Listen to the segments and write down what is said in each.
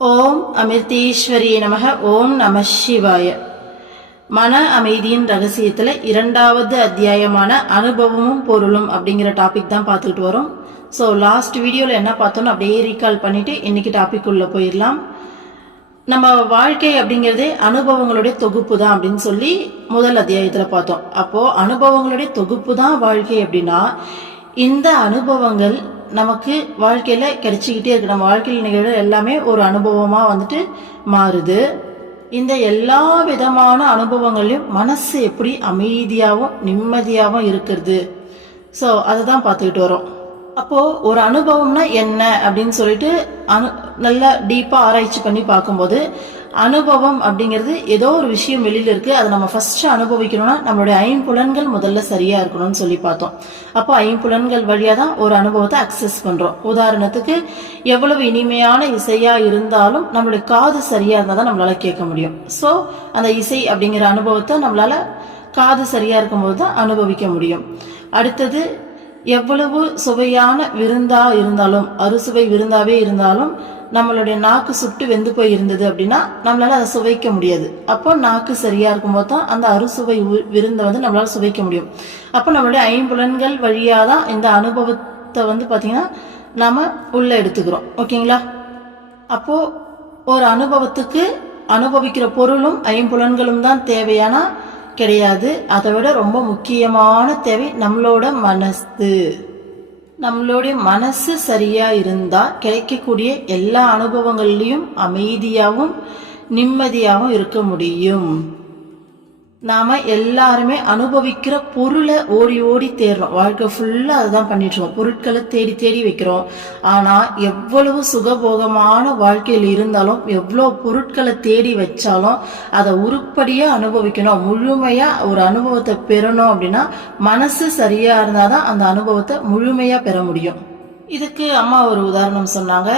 ஓம் அமிர்தீஸ்வரி நமக. ஓம் நம சிவாய. மன அமைதியின் ரகசியத்துல இரண்டாவது அத்தியாயமான அனுபவமும் பொருளும் அப்படிங்கிற டாபிக் தான் பார்த்துட்டு வரோம். ஸோ லாஸ்ட் வீடியோவில் என்ன பார்த்தோன்னு அப்படியே ரீகால் பண்ணிட்டு இன்னைக்கு டாபிக் உள்ள போயிடலாம். நம்ம வாழ்க்கை அப்படிங்கிறதே அனுபவங்களுடைய தொகுப்பு தான் அப்படின்னு சொல்லி முதல் அத்தியாயத்தில் பார்த்தோம். அப்போ அனுபவங்களுடைய தொகுப்பு தான் வாழ்க்கை அப்படின்னா இந்த அனுபவங்கள் நமக்கு வாழ்க்கையில கிடைச்சிக்கிட்டே இருக்கு. நம்ம வாழ்க்கையில் நிகழ்வு எல்லாமே ஒரு அனுபவமா மாறுது. இந்த எல்லா விதமான அனுபவங்களையும் மனசு எப்படி அமைதியாகவும் நிம்மதியாகவும் இருக்கிறது. ஸோ அதை தான் பார்த்துக்கிட்டு வரோம். அப்போ ஒரு அனுபவம்னா என்ன அப்படின்னு சொல்லிட்டு நல்லா டீப்பா ஆராய்ச்சி பண்ணி பார்க்கும்போது அனுபவம் அப்படிங்கிறது ஏதோ ஒரு விஷயம் வெளியில இருக்கு, அதை நம்ம ஃபர்ஸ்ட் அனுபவிக்கணும்னா நம்மளுடைய ஐம்புலன்கள் முதல்ல சரியா இருக்கணும்னு சொல்லி பார்த்தோம். அப்போ ஐம்புலன்கள் வழியா தான் ஒரு அனுபவத்தை அக்சஸ் பண்றோம். உதாரணத்துக்கு எவ்வளவு இனிமையான இசையா இருந்தாலும் நம்மளுடைய காது சரியா இருந்தால் தான் நம்மளால கேட்க முடியும். ஸோ அந்த இசை அப்படிங்கிற அனுபவத்தை நம்மளால காது சரியா இருக்கும்போது தான் அனுபவிக்க முடியும். அடுத்தது எவ்வளவு சுவையான விருந்தா இருந்தாலும், அறுசுவை விருந்தாவே இருந்தாலும் நம்மளுடைய நாக்கு சுட்டு வெந்து போய் இருந்தது அப்படின்னா நம்மளால அதை சுவைக்க முடியாது. அப்போ நாக்கு சரியா இருக்கும்போது தான் அந்த அறுசுவை விருந்தை நம்மளால சுவைக்க முடியும். அப்போ நம்மளுடைய ஐம்புலன்கள் வழியா தான் இந்த அனுபவத்தை பாத்தீங்கன்னா நாம உள்ள எடுத்துக்கிறோம். ஓகேங்களா? அப்போ ஒரு அனுபவத்துக்கு அனுபவிக்கிற பொருளும் ஐம்புலன்களும் தான் தேவையானா கிடையாது. அதை விட ரொம்ப முக்கியமான தேவை நம்மளோட மனசு. நம்மளுடைய மனசு சரியா இருந்தா கிடைக்கக்கூடிய எல்லா அனுபவங்கள்லயும் அமைதியாகவும் நிம்மதியாகவும் இருக்க முடியும். நாம எல்லாருமே அனுபவிக்கிற பொருளை ஓடி ஓடி தேடுறோம். வாழ்க்கை ஃபுல்லா அதுதான் பண்ணிட்டு இருக்கோம். பொருட்களை தேடி தேடி வைக்கிறோம். ஆனா எவ்வளவு சுகபோகமான வாழ்க்கையில் இருந்தாலும், எவ்வளவு பொருட்களை தேடி வச்சாலும் அதை உருப்படியா அனுபவிக்கணும், முழுமையா ஒரு அனுபவத்தை பெறணும் அப்படின்னா மனசு சரியா இருந்தாதான் அந்த அனுபவத்தை முழுமையா பெற முடியும். இதுக்கு அம்மா ஒரு உதாரணம் சொன்னாங்க.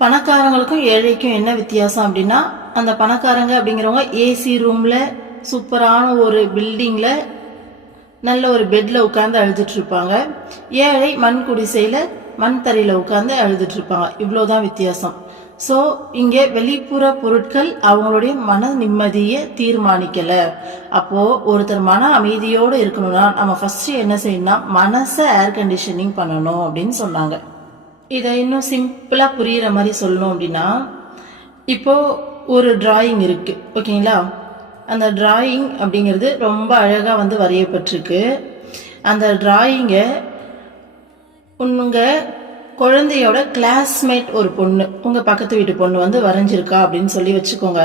பணக்காரங்களுக்கும் ஏழைக்கும் என்ன வித்தியாசம் அப்படின்னா, அந்த பணக்காரங்க அப்படிங்கிறவங்க ஏசி ரூம்ல சூப்பரான ஒரு பில்டிங்ல நல்ல ஒரு பெட்ல உட்கார்ந்து அழுதுட்டு இருப்பாங்க. ஏழை மண் குடிசையில மண் தரையில உட்கார்ந்து அழுதுட்டு இருப்பாங்க. இவ்வளவுதான் வித்தியாசம். ஸோ இங்கே வெளிப்புற பொருட்கள் அவங்களுடைய மன நிம்மதியை தீர்மானிக்கல. அப்போ ஒருத்தர் மன அமைதியோடு இருக்கணும்னா நம்ம ஃபர்ஸ்ட் என்ன செய்யணும்னா மனசை ஏர் கண்டிஷனிங் பண்ணணும் அப்படின்னு சொன்னாங்க. இதை இன்னும் சிம்பிளா புரியுற மாதிரி சொல்லணும் அப்படின்னா, இப்போ ஒரு டிராயிங் இருக்கு. ஓகேங்களா? அந்த டிராயிங் அப்படிங்கிறது ரொம்ப அழகா வரையப்பட்டிருக்கு. அந்த டிராயிங்கை உங்க குழந்தையோட கிளாஸ்மேட் ஒரு பொண்ணு, உங்க பக்கத்து வீட்டு பொண்ணு வரைஞ்சிருக்கா அப்படின்னு சொல்லி வச்சுக்கோங்க.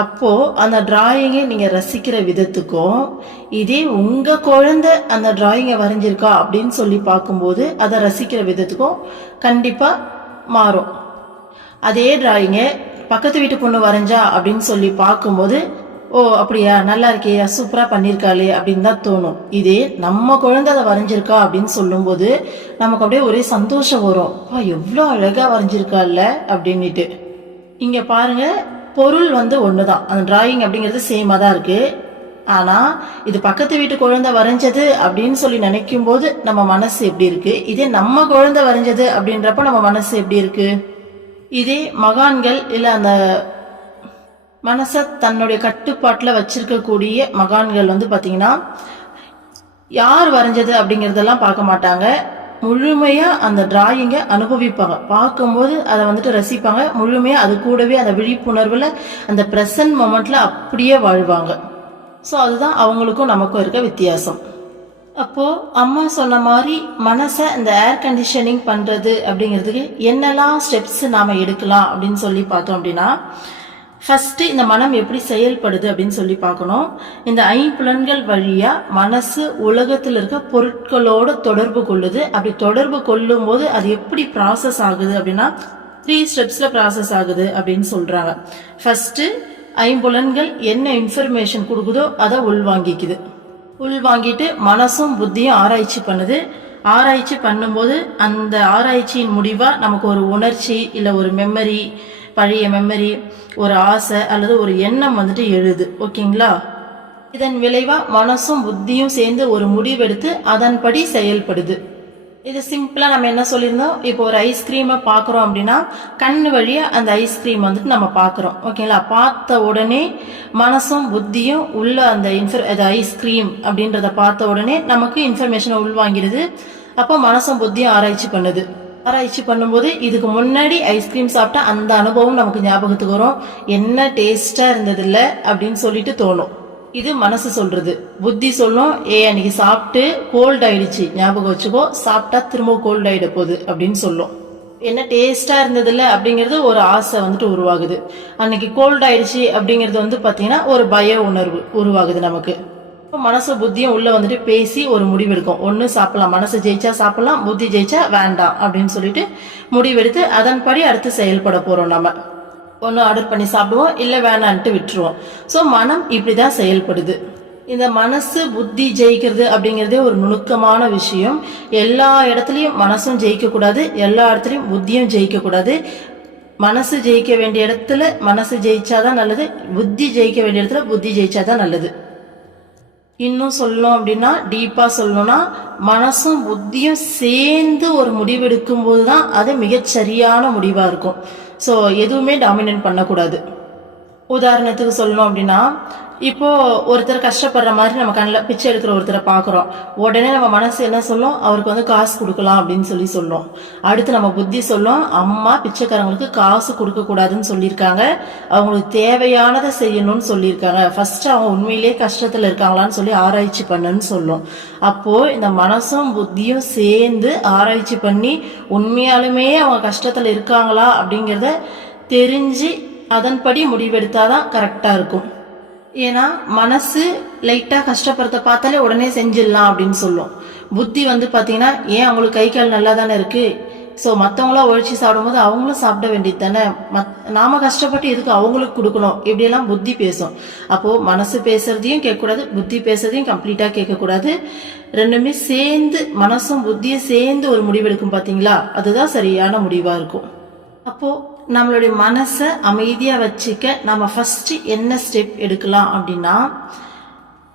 அப்போ அந்த டிராயிங்கை நீங்க ரசிக்கிற விதத்துக்கும் இதே உங்க குழந்தை அந்த டிராயிங்கை வரைஞ்சிருக்கா அப்படின்னு சொல்லி பார்க்கும்போது அதை ரசிக்கிற விதத்துக்கும் கண்டிப்பா மாறும். அதே டிராயிங்கை பக்கத்து வீட்டு பொண்ணு வரைஞ்சா அப்படின்னு சொல்லி பார்க்கும்போது, ஓ அப்படியா, நல்லா இருக்கியா, சூப்பரா பண்ணிருக்காளே அப்படின்னு தான் தோணும். இதே நம்ம குழந்தை அதை வரைஞ்சிருக்கா அப்படின்னு சொல்லும் போது நமக்கு அப்படியே ஒரே சந்தோஷம் வரும். எவ்வளோ அழகா வரைஞ்சிருக்கால அப்படின்னுட்டு. இங்க பாருங்க, பொருள் ஒண்ணுதான், அந்த டிராயிங் அப்படிங்கிறது சேமா தான் இருக்கு. ஆனா இது பக்கத்து வீட்டு குழந்தை வரைஞ்சது அப்படின்னு சொல்லி நினைக்கும் போது நம்ம மனசு எப்படி இருக்கு, இதே நம்ம குழந்தை வரைஞ்சது அப்படின்றப்ப நம்ம மனசு எப்படி இருக்கு. இதே மகான்கள் இல்ல அந்த மனச தன்னுடைய கட்டுப்பாட்டுல வச்சிருக்கக்கூடிய மகான்கள் பாத்தீங்கன்னா யார் வரைஞ்சது அப்படிங்கறதெல்லாம் பார்க்க மாட்டாங்க. முழுமையா அந்த டிராயிங்கை அனுபவிப்பாங்க. பார்க்கும்போது அதை ரசிப்பாங்க. முழுமையா அது கூடவே அந்த விழிப்புணர்வுல அந்த பிரசன்ட் மொமெண்ட்ல அப்படியே வாழ்வாங்க. ஸோ அதுதான் அவங்களுக்கும் நமக்கும் இருக்க வித்தியாசம். அப்போ அம்மா சொன்ன மாதிரி மனசை இந்த ஏர் கண்டிஷனிங் பண்றது அப்படிங்கிறதுக்கு என்னெல்லாம் ஸ்டெப்ஸ் நாம எடுக்கலாம் அப்படின்னு சொல்லி பார்த்தோம் அப்படின்னா, ஃபர்ஸ்ட் இந்த மனம் எப்படி செயல்படுது அப்படின்னு சொல்லி பார்க்கணும். இந்த ஐம்புலன்கள் வழியா மனசு உலகத்தில் இருக்க பொருட்களோட தொடர்பு கொள்ளுது. அப்படி தொடர்பு கொள்ளும் போது அது எப்படி ப்ராசஸ் ஆகுது அப்படின்னா 3 ஸ்டெப்ஸ்ல ப்ராசஸ் ஆகுது அப்படின்னு சொல்றாங்க. ஃபர்ஸ்ட் ஐம்புலன்கள் என்ன இன்ஃபர்மேஷன் கொடுக்குதோ அதை உள்வாங்கிக்குது. உள்வாங்கிட்டு மனசும் புத்தியும் ஆராய்ச்சி பண்ணுது. ஆராய்ச்சி பண்ணும்போது அந்த ஆராய்ச்சியின் முடிவா நமக்கு ஒரு உணர்ச்சி இல்ல ஒரு மெமரி, பழைய மெமரி, ஒரு ஆசை அல்லது ஒரு எண்ணம் எழுது. ஓகேங்களா? இதன் விளைவா மனசும் புத்தியும் சேர்ந்து ஒரு முடிவெடுத்து அதன்படி செயல்படுது. இது சிம்பிளா நம்ம என்ன சொல்லியிருந்தோம், இப்போ ஒரு ஐஸ்கிரீமை பார்க்குறோம் அப்படின்னா கண்ணு வழியா அந்த ஐஸ்கிரீம் வந்துட்டு நம்ம பார்க்குறோம். ஓகேங்களா? பார்த்த உடனே மனசும் புத்தியும் உள்ள அந்த ஐஸ்கிரீம் அப்படின்றத பார்த்த உடனே நமக்கு இன்ஃபர்மேஷனை உள்வாங்கிடுது. அப்போ மனசும் புத்தியும் ஆராய்ச்சி பண்ணுது. ஆராய்ச்சி பண்ணும்போது இதுக்கு முன்னாடி ஐஸ்கிரீம் சாப்பிட்டா அந்த அனுபவம் நமக்கு ஞாபகத்துக்கு வரும். என்ன டேஸ்டா இருந்தது இல்ல அப்படின்னு சொல்லிட்டு தோணும். இது மனசு சொல்றது. புத்தி சொல்லும், அன்னைக்கு சாப்பிட்டு கோல்ட் ஆயிடுச்சு, ஞாபகம் வச்சுக்கோ, சாப்பிட்டா திரும்ப கோல்ட் ஆயிட போகுது அப்படின்னு சொல்லும். என்ன டேஸ்டா இருந்தது இல்ல அப்படிங்கிறது ஒரு ஆசை வந்துட்டு உருவாகுது. அன்னைக்கு கோல்ட் ஆயிடுச்சு அப்படிங்கிறது வந்து பாத்தீங்கன்னா ஒரு பய உணர்வு உருவாகுது நமக்கு. மனசு புத்தியும் உள்ள வந்துட்டு பேசி ஒரு முடிவெடுக்கும். ஒண்ணு சாப்பிடலாம், மனசு ஜெயிச்சா சாப்பிடலாம், புத்தி ஜெயிச்சா வேண்டாம் அப்படின்னு சொல்லிட்டு முடிவெடுத்து அதன்படி அடுத்து செயல்பட போறோம். நம்ம ஒன்று ஆர்டர் பண்ணி சாப்பிடுவோம், இல்லை வேணான்ட்டு விட்டுருவோம். ஸோ மனம் இப்படிதான் செயல்படுது. இந்த மனசு புத்தி ஜெயிக்கிறது அப்படிங்கிறதே ஒரு நுணுக்கமான விஷயம். எல்லா இடத்துலையும் மனசும் ஜெயிக்க கூடாது, எல்லா இடத்துலையும் புத்தியும் ஜெயிக்க கூடாது. மனசு ஜெயிக்க வேண்டிய இடத்துல மனசு ஜெயிச்சாதான் நல்லது, புத்தி ஜெயிக்க வேண்டிய இடத்துல புத்தி ஜெயிச்சாதான் நல்லது. இன்னும் சொல்லணும் அப்படின்னா டீப்பா சொல்லணும்னா மனசும் புத்தியும் சேர்ந்து ஒரு முடிவெடுக்கும் போதுதான் அது மிகச்சரியான முடிவா இருக்கும். ஸோ எதுவுமே டாமினேட் பண்ணக்கூடாது. உதாரணத்துக்கு சொல்லணும் அப்படின்னா இப்போ ஒருத்தர் கஷ்டப்படுற மாதிரி நம்ம கண்ணில் பிச்சை எடுக்கிற ஒருத்தரை பார்க்குறோம். உடனே நம்ம மனசு என்ன சொல்லும், அவருக்கு வந்து காசு கொடுக்கலாம் அப்படின்னு சொல்லும். அடுத்து நம்ம புத்தி சொல்லும், அம்மா பிச்சைக்காரங்களுக்கு காசு கொடுக்க கூடாதுன்னு சொல்லியிருக்காங்க, அவங்களுக்கு தேவையானதை செய்யணும்னு சொல்லியிருக்காங்க, ஃபர்ஸ்ட் அவங்க உண்மையிலேயே கஷ்டத்துல இருக்காங்களான்னு சொல்லி ஆராய்ச்சி பண்ணுன்னு சொல்லும். அப்போ இந்த மனசும் புத்தியும் சேர்ந்து ஆராய்ச்சி பண்ணி உண்மையாலுமே அவங்க கஷ்டத்துல இருக்காங்களா அப்படிங்கிறத தெரிஞ்சு அதன்படி முடிவெடுத்தாதான் கரெக்டா இருக்கும். ஏன்னா மனசு லைட்டா கஷ்டப்படுறத பார்த்தாலே உடனே செஞ்சிடலாம் அப்படின்னு சொல்லும். புத்தி வந்து பாத்தீங்கன்னா ஏன் அவங்களுக்கு கை கால் நல்லா தானே இருக்கு, ஸோ மற்றவங்களாம் ஒழிச்சு சாப்பிடும்போது அவங்களும் சாப்பிட வேண்டியது தானே, நாம கஷ்டப்பட்டு எதுக்கு அவங்களுக்கு கொடுக்கணும், இப்படியெல்லாம் புத்தி பேசும். அப்போ மனசு பேசுறதையும் கேட்கக்கூடாது, புத்தி பேசுறதையும் கம்ப்ளீட்டா கேட்கக்கூடாது. ரெண்டுமே சேர்ந்து மனசும் புத்தியும் சேர்ந்து ஒரு முடிவெடுக்கும் பாத்தீங்களா, அதுதான் சரியான முடிவா இருக்கும். அப்போ நம்மளுடைய மனசை அமைதியா வச்சுக்க நம்ம ஃபர்ஸ்ட் என்ன ஸ்டெப் எடுக்கலாம் அப்படின்னா,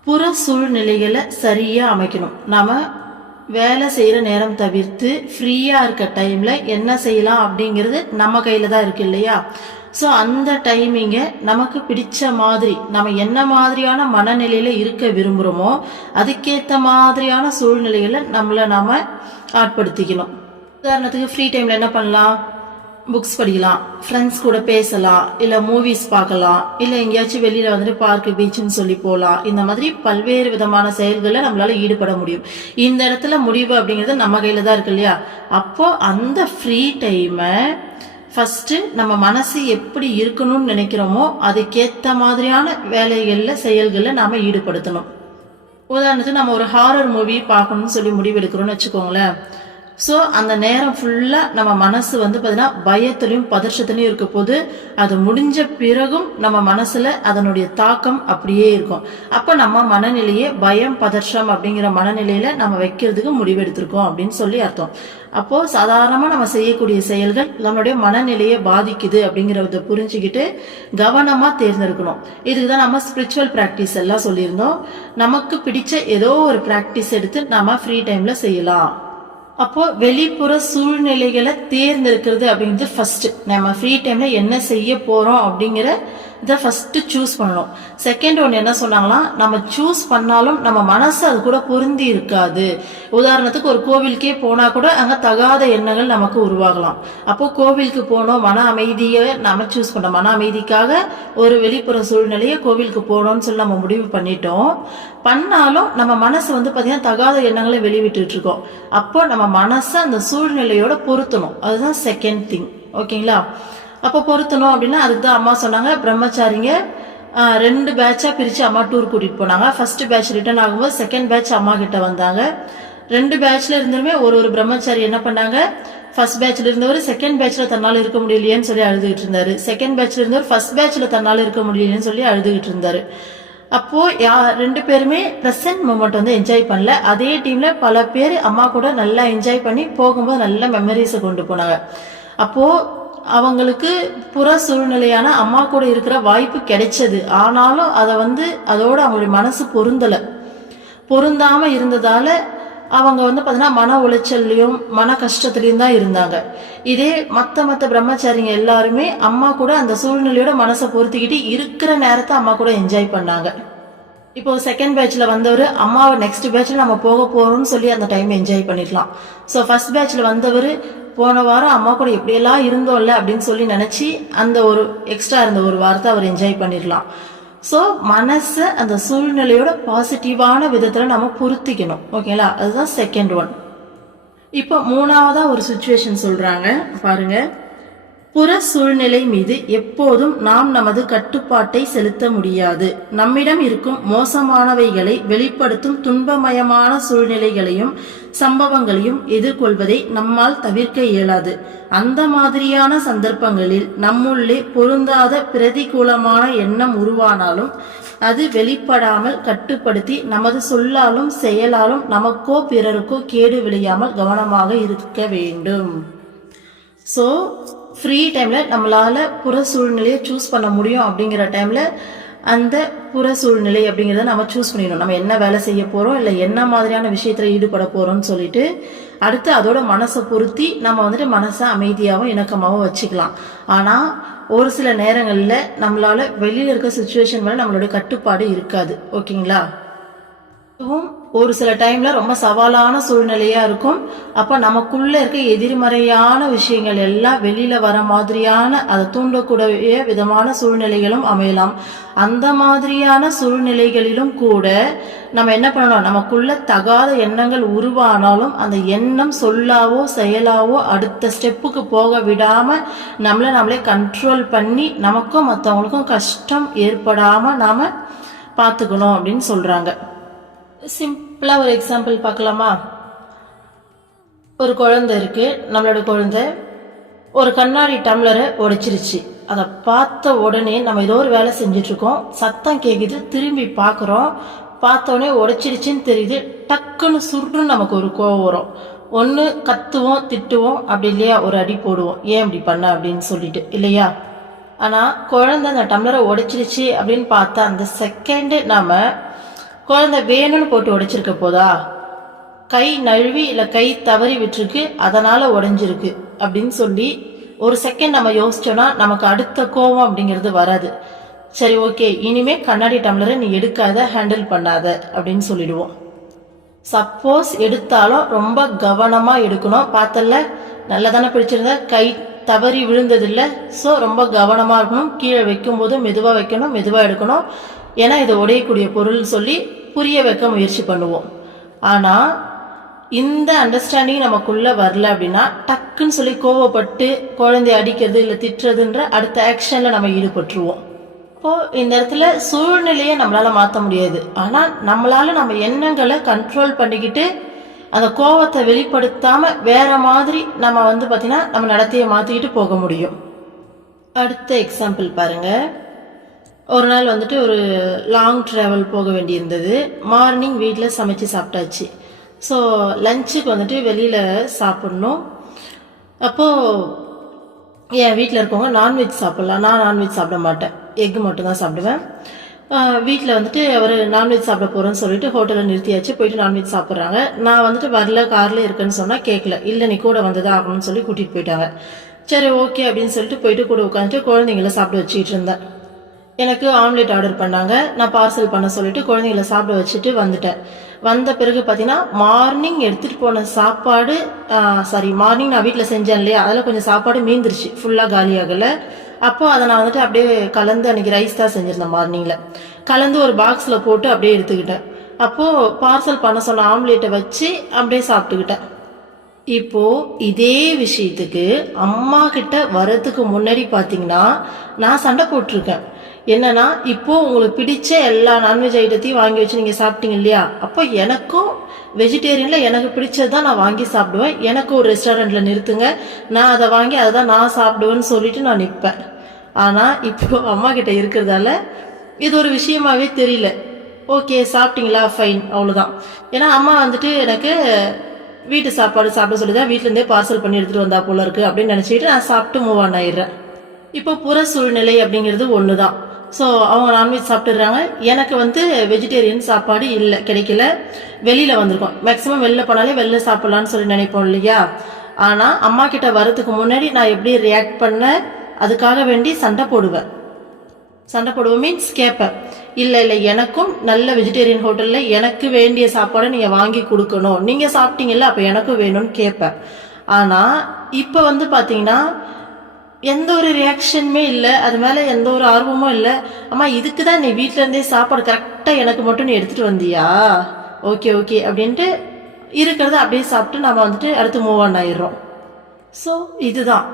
புற சூழ்நிலைகளை சரியா அமைக்கணும். நாம வேலை செய்யற நேரம் தவிர்த்து ஃப்ரீயா இருக்க டைம்ல என்ன செய்யலாம் அப்படிங்கிறது நம்ம கையில தான் இருக்கு இல்லையா. ஸோ அந்த டைமிங்கை நமக்கு பிடிச்ச மாதிரி நம்ம என்ன மாதிரியான மனநிலையில இருக்க விரும்புகிறோமோ அதுக்கேற்ற மாதிரியான சூழ்நிலைகளை நாம ஆட்படுத்திக்கணும். உதாரணத்துக்கு ஃப்ரீ டைம்ல என்ன பண்ணலாம், புக்ஸ் படிக்கலாம், ஃப்ரெண்ட்ஸ் கூட பேசலாம், இல்லை மூவிஸ் பார்க்கலாம், இல்லை எங்கேயாச்சும் வெளியில் வந்துட்டு பார்க்கு பீச்சுன்னு சொல்லி போகலாம். இந்த மாதிரி பல்வேறு விதமான செயல்களில் நம்மளால ஈடுபட முடியும். இந்த இடத்துல முடிவு அப்படிங்கிறது நம்ம கையில தான் இருக்கு இல்லையா. அப்போ அந்த ஃப்ரீ டைமை ஃபர்ஸ்ட் நம்ம மனசு எப்படி இருக்கணும்னு நினைக்கிறோமோ அதுக்கேற்ற மாதிரியான வேலைகளில் செயல்களில் நாம ஈடுபடுத்தணும். உதாரணத்துக்கு நம்ம ஒரு ஹாரர் மூவி பார்க்கணும்னு சொல்லி முடிவெடுக்கிறோம்னு வச்சுக்கோங்களேன். ஸோ அந்த நேரம் ஃபுல்லாக நம்ம மனசு வந்து பார்த்தீங்கன்னா பயத்திலையும் பதற்றத்திலையும் இருக்க போது அது முடிஞ்ச பிறகும் நம்ம மனசில் அதனுடைய தாக்கம் அப்படியே இருக்கும். அப்போ நம்ம மனநிலையே பயம் பதற்றம் அப்படிங்கிற மனநிலையில நம்ம வைக்கிறதுக்கு முடிவெடுத்திருக்கோம் அப்படின்னு சொல்லி அர்த்தம். அப்போ சாதாரணமாக நம்ம செய்யக்கூடிய செயல்கள் நம்மளுடைய மனநிலையை பாதிக்குது அப்படிங்கிறத புரிஞ்சுக்கிட்டு கவனமாக தேர்ந்தெடுக்கணும். இதுக்கு தான் நம்ம ஸ்பிரிச்சுவல் ப்ராக்டிஸ் எல்லாம் சொல்லியிருந்தோம். நமக்கு பிடிச்ச ஏதோ ஒரு ப்ராக்டிஸ் எடுத்து நம்ம ஃப்ரீ டைம்ல செய்யலாம். அப்போ வெளிப்புற சூழ்நிலைகளை தேர்ந்தெடுக்கிறது அப்படிங்கிறது ஃபர்ஸ்ட். நம்ம ஃப்ரீ டைம்ல என்ன செய்ய போறோம் அப்படிங்கிற இதை ஃபர்ஸ்ட் சூஸ் பண்ணணும். செகண்ட் ஒன்று என்ன சொன்னாங்களா, நம்ம சூஸ் பண்ணாலும் நம்ம மனசு அது கூட பொருந்தி இருக்காது. உதாரணத்துக்கு ஒரு கோவிலுக்கே போனா கூட அங்க தகாத எண்ணங்கள் நமக்கு உருவாகலாம். அப்போ கோவிலுக்கு போனோம், மன அமைதியை நம்ம சூஸ் பண்ணோம், மன அமைதிக்காக ஒரு வெளிப்புற சூழ்நிலையை கோவிலுக்கு போனோம்னு சொல்லி நம்ம முடிவு பண்ணிட்டோம். பண்ணாலும் நம்ம மனசு வந்து பாத்தீங்கன்னா தகாத எண்ணங்களை வெளிவிட்டு இருக்கோம். அப்போ நம்ம மனசை அந்த சூழ்நிலையோட பொருத்தணும். அதுதான் செகண்ட் திங். ஓகேங்களா. அப்போ பொருத்தணும் அப்படின்னா அதுக்கு தான் அம்மா சொன்னாங்க, பிரம்மச்சாரிங்க 2 பேட்சா பிரிச்சு அம்மா டூர் கூட்டிட்டு போனாங்க. ஃபர்ஸ்ட் பேட்ச் ரிட்டர்ன் ஆகும்போது செகண்ட் பேட்ச் அம்மா கிட்ட வந்தாங்க. 2 பேட்ச்ல இருந்துமே ஒரு பிரம்மச்சாரி என்ன பண்ணாங்க, ஃபர்ஸ்ட் பேட்ச்ல இருந்தவர் செகண்ட் பேட்ச்ல தன்னால இருக்க முடியலையேன்னு சொல்லி அழுதுகிட்டு இருந்தாரு. செகண்ட் பேட்ச்ல இருந்தவர் ஃபர்ஸ்ட் பேட்ச்ல தன்னால இருக்க முடியலையேன்னு சொல்லி அழுதுகிட்டு இருந்தாரு. அப்போ 2 பேருமே ப்ரெசன்ட் மூமெண்ட் வந்து என்ஜாய் பண்ணல. அதே டீம்ல பல பேர் அம்மா கூட நல்லா என்ஜாய் பண்ணி போகும்போது நல்ல மெமரிஸை கொண்டு போனாங்க. அப்போ அவங்களுக்கு புற சூழ்நிலையான அம்மா கூட இருக்கிற வாய்ப்பு கிடைச்சது. ஆனாலும் அதை வந்து அதோட அவங்களுடைய மனசு பொருந்தாம இருந்ததால அவங்க வந்து பார்த்தீங்கன்னா மன உளைச்சல்லையும் மன கஷ்டத்துலையும் தான் இருந்தாங்க. இதே மற்ற பிரம்மச்சாரிங்க எல்லாருமே அம்மா கூட அந்த சூழ்நிலையோட மனசை பொருத்திக்கிட்டு இருக்கிற நேரத்தை அம்மா கூட என்ஜாய் பண்ணாங்க. இப்போ செகண்ட் பேட்ச்ல வந்தவர் அம்மாவை நெக்ஸ்ட் பேட்ச்ல நம்ம போக போறோம்னு சொல்லி அந்த டைம் என்ஜாய் பண்ணிடலாம். ஸோ ஃபர்ஸ்ட் பேட்ச்ல வந்தவர் போன வாரம் அம்மா கூட எப்படியெல்லாம் இருந்தோம்ல அப்படின்னு சொல்லி நினைச்சு அந்த ஒரு எக்ஸ்ட்ரா இருந்த ஒரு வாரத்தை அவர் என்ஜாய் பண்ணிடலாம். ஸோ மனசை அந்த சூழ்நிலையோட பாசிட்டிவான விதத்தில் நம்ம பொருத்திக்கணும். ஓகேங்களா, அதுதான் செகண்ட் ஒன். இப்போ மூணாவதா ஒரு சுச்சுவேஷன் சொல்றாங்க பாருங்க. புற சூழ்நிலை மீது எப்போதும் நாம் நமது கட்டுப்பாட்டை செலுத்த முடியாது. நம்மிடம் இருக்கும் மோசமானவைகளை வெளிப்படுத்தும் துன்பமயமான சூழ்நிலைகளையும் சம்பவங்களையும் எதிர்கொள்வதை நம்மால் தவிர்க்க இயலாது. அந்த மாதிரியான சந்தர்ப்பங்களில் நம்முள்ளே பொருந்தாத பிரதிகூலமான எண்ணம் உருவானாலும் அது வெளிப்படாமல் கட்டுப்படுத்தி நமது சொல்லாலும் செயலாலும் நமக்கோ பிறருக்கோ கேடு விளையாமல் கவனமாக இருக்க வேண்டும். ஸோ ஃப்ரீ டைமில் நம்மளால் புற சூழ்நிலையை சூஸ் பண்ண முடியும். அப்படிங்கிற டைமில் அந்த புற சூழ்நிலை அப்படிங்கிறத நம்ம சூஸ் பண்ணிடணும். நம்ம என்ன வேலை செய்ய போகிறோம், இல்லை என்ன மாதிரியான விஷயத்தில் ஈடுபட போகிறோம்னு சொல்லிட்டு அடுத்து அதோட மனசை பொருத்தி நம்ம வந்துட்டு மனசை அமைதியாகவும் இணக்கமாகவும் வச்சுக்கலாம். ஆனால் ஒரு சில நேரங்களில் நம்மளால் வெளியில் இருக்க சுச்சுவேஷன் மேலே நம்மளோட கட்டுப்பாடு இருக்காது. ஓகேங்களா, இதுவும் ஒரு சில டைம்ல ரொம்ப சவாலான சூழ்நிலையா இருக்கும். அப்ப நமக்குள்ள இருக்க எதிர்மறையான விஷயங்கள் எல்லாம் வெளியில வர மாதிரியான அதை தூண்டக்கூடிய விதமான சூழ்நிலைகளும் அமையலாம். அந்த மாதிரியான சூழ்நிலைகளிலும் கூட நம்ம என்ன பண்ணணும், நமக்குள்ள தகாத எண்ணங்கள் உருவானாலும் அந்த எண்ணம் சொல்லாவோ செயலாவோ அடுத்த ஸ்டெப்புக்கு போக விடாம நம்மளே கண்ட்ரோல் பண்ணி நமக்கும் மற்றவங்களுக்கும் கஷ்டம் ஏற்படாம நாம பார்த்துக்கணும் அப்படின்னு சொல்றாங்க. சிம்பிளா ஒரு எக்ஸாம்பிள் பார்க்கலாமா? ஒரு குழந்தை இருக்கு, நம்மளோட குழந்தை ஒரு கண்ணாடி டம்ளரை உடைச்சிருச்சு. அதை பார்த்த உடனே நம்ம ஏதோ ஒரு வேலை செஞ்சுட்டு இருக்கோம், சத்தம் கேட்குது, திரும்பி பார்க்குறோம், பார்த்த உடனே உடைச்சிருச்சுன்னு தெரியுது, டக்குன்னு சுருன்னு நமக்கு ஒரு கோவம் வரும். ஒன்று கத்துவோம், திட்டுவோம், அப்படி இல்லையா ஒரு அடி போடுவோம், ஏன் இப்படி பண்ண அப்படின்னு சொல்லிட்டு, இல்லையா? ஆனால் குழந்தை அந்த டம்ளரை உடைச்சிருச்சு அப்படின்னு பார்த்தா அந்த செகண்டு நம்ம குழந்தை வேணும்னு போட்டு உடைச்சிருக்க போதா, கை நழுவி இல்லை கை தவறி விட்டுருக்கு அதனால உடைஞ்சிருக்கு அப்படின்னு சொல்லி ஒரு செகண்ட் நம்ம யோசிச்சோன்னா நமக்கு அடுத்த கோவம் அப்படிங்கிறது வராது. சரி ஓகே, இனிமே கண்ணாடி டம்ளரை நீ எடுக்காத, ஹேண்டில் பண்ணாத அப்படின்னு சொல்லிடுவோம். சப்போஸ் எடுத்தாலும் ரொம்ப கவனமா எடுக்கணும். பார்த்தல நல்லா தானே பிடிச்சிருந்த, கை தவறி விழுந்ததில்லை. ஸோ ரொம்ப கவனமா இருக்கணும். கீழே வைக்கும் போது மெதுவா வைக்கணும், மெதுவா எடுக்கணும். ஏன்னா இது உடையக்கூடிய பொருள் சொல்லி புரிய வைக்க முயற்சி பண்ணுவோம். ஆனா இந்த அண்டர்ஸ்டாண்டிங் நமக்குள்ள வரல அப்படின்னா டக்குன்னு சொல்லி கோவப்பட்டு குழந்தைய அடிக்கிறது இல்லை திட்டுறதுன்ற அடுத்த ஆக்ஷன்ல நம்ம ஈடுபட்டுருவோம். இப்போ இந்த இடத்துல சூழ்நிலையை நம்மளால மாற்ற முடியாது. ஆனா நம்மளால நம்ம எண்ணங்களை கண்ட்ரோல் பண்ணிக்கிட்டு அந்த கோவத்தை வெளிப்படுத்தாம வேற மாதிரி நம்ம வந்து பாத்தீங்கன்னா நம்ம நடத்தையை மாத்திக்கிட்டு போக முடியும். அடுத்த எக்ஸாம்பிள் பாருங்க. ஒரு நாள் வந்துட்டு ஒரு லாங் ட்ராவல் போக வேண்டியிருந்தது. மார்னிங் வீட்டில் சமைச்சு சாப்பிட்டாச்சு. ஸோ லஞ்சுக்கு வந்துட்டு வெளியில் சாப்பிட்ணும். அப்போது என் வீட்டில் இருக்கவங்க நான்வெஜ் சாப்பிட்லாம், நான் நான்வெஜ் சாப்பிட மாட்டேன், எக்கு மட்டும்தான் சாப்பிடுவேன். வீட்டில் வந்துட்டு அவர் நான்வெஜ் சாப்பிட போகிறோன்னு சொல்லிட்டு ஹோட்டலில் நிறுத்தியாச்சு, போயிட்டு நான்வெஜ் சாப்பிட்றாங்க. நான் வந்துட்டு வரல, காரில் இருக்குன்னு சொன்னால் கேட்கல, இல்லை நீ கூட வந்ததா ஆகணும்னு சொல்லி கூட்டிகிட்டு போயிட்டாங்க. சரி ஓகே அப்படின்னு சொல்லிட்டு போயிட்டு கூட உட்காந்துட்டு குழந்தைங்கள சாப்பிட வச்சுக்கிட்டு இருந்தேன். எனக்கு ஆம்லெட் ஆர்டர் பண்ணாங்க, நான் பார்சல் பண்ண சொல்லிட்டு குழந்தைங்கள சாப்பிட வச்சுட்டு வந்துட்டேன். வந்த பிறகு பார்த்தீங்கன்னா மார்னிங் எடுத்துகிட்டு போன சாப்பாடு, மார்னிங் நான் வீட்டில் செஞ்சேன் இல்லையா, அதில் கொஞ்சம் சாப்பாடு மீந்துருச்சு, ஃபுல்லாக காலியாகலை. அப்போ அதை நான் வந்துட்டு அப்படியே கலந்து, அன்றைக்கி ரைஸ் தான் செஞ்சுருந்தேன் மார்னிங்கில், கலந்து ஒரு பாக்ஸில் போட்டு அப்படியே எடுத்துக்கிட்டேன். அப்போது பார்சல் பண்ண சொன்ன ஆம்லேட்டை வச்சு அப்படியே சாப்பிட்டுக்கிட்டேன். இப்போ இதே விஷயத்துக்கு அம்மா கிட்ட வரதுக்கு முன்னாடி பார்த்தீங்கன்னா நான் சண்டை போட்டிருக்கேன். என்னன்னா, இப்போ உங்களுக்கு பிடிச்ச எல்லா நான்வெஜ் ஐட்டத்தையும் வாங்கி வச்சு நீங்கள் சாப்பிட்டீங்க இல்லையா, அப்போ எனக்கும் வெஜிடேரியனில் எனக்கு பிடிச்சது தான் நான் வாங்கி சாப்பிடுவேன், எனக்கு ஒரு ரெஸ்டாரண்ட்டில் நிறுத்துங்க, நான் அதை வாங்கி அதை தான் நான் சாப்பிடுவேன்னு சொல்லிட்டு நான் நிற்பேன். ஆனால் இப்போ அம்மா கிட்ட இருக்கிறதால இது ஒரு விஷயமாவே தெரியல. ஓகே சாப்பிட்டீங்களா, ஃபைன், அவ்வளோதான். ஏன்னா அம்மா வந்துட்டு எனக்கு வீட்டு சாப்பாடு சாப்பிட சொல்லி தான் வீட்டிலேருந்தே பார்சல் பண்ணி எடுத்துகிட்டு வந்தா போல இருக்குது அப்படின்னு நினச்சிக்கிட்டு நான் சாப்பிட்டு மூவ் ஆன் ஆயிடுறேன். இப்போ புற சூழ்நிலை அப்படிங்கிறது ஒன்று தான். ஸோ அவங்க நான்வெஜ் சாப்பிட்டுடுறாங்க. எனக்கு வந்து வெஜிடேரியன் சாப்பாடு இல்லை, கிடைக்கல. வெளியில் வந்திருக்கோம். மேக்ஸிமம் வெளில போனாலே வெளில சாப்பிட்லான்னு சொல்லி நினைப்போம் இல்லையா? ஆனால் அம்மா கிட்ட வரதுக்கு முன்னாடி நான் எப்படி ரியாக்ட் பண்ணேன், அதுக்காக வேண்டி சண்டை போடுவேன் மீன்ஸ் கேட்பேன். இல்லை எனக்கும் நல்ல வெஜிடேரியன் ஹோட்டலில் எனக்கு வேண்டிய சாப்பாடை நீங்கள் வாங்கி கொடுக்கணும், நீங்கள் சாப்பிட்டீங்கல்ல அப்போ எனக்கும் வேணும்னு கேட்பேன். ஆனால் இப்போ வந்து பார்த்தீங்கன்னா எந்த ஒரு ரியாக்ஷனுமே இல்லை, அது மேலே எந்த ஒரு ஆர்வமும் இல்லை. அம்மா இதுக்கு தான் நீ வீட்டிலேருந்தே சாப்பாடு கரெக்டாக எனக்கு மட்டும் நீ எடுத்துகிட்டு வந்தியா, ஓகே அப்படின்ட்டு இருக்கிறத அப்படியே சாப்பிட்டு நம்ம வந்துட்டு அடுத்து மூவ் ஆன் ஆயிடுறோம். ஸோ இதுதான்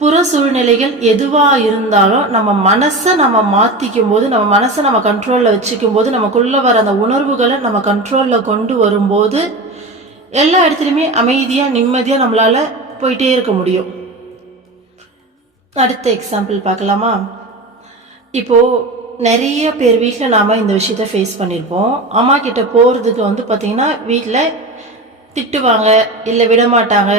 புற சூழ்நிலைகள் எதுவாக இருந்தாலும் நம்ம மனசை நம்ம மாற்றிக்கும் போது, நம்ம மனசை நம்ம கண்ட்ரோலில் வச்சுக்கும் போது, நமக்குள்ளே வர அந்த உணர்வுகளை நம்ம கண்ட்ரோலில் கொண்டு வரும்போது எல்லா இடத்துலையுமே அமைதியாக நிம்மதியாக நம்மளால் போயிட்டே இருக்க முடியும். அடுத்த எக்ஸாம்பிள் பார்க்கலாமா? இப்போது நிறைய பேர் வீட்டில் நாம் இந்த விஷயத்த ஃபேஸ் பண்ணியிருப்போம். அம்மா கிட்ட போகிறதுக்கு வந்து பார்த்திங்கன்னா வீட்டில் திட்டுவாங்க, இல்லை விட மாட்டாங்க,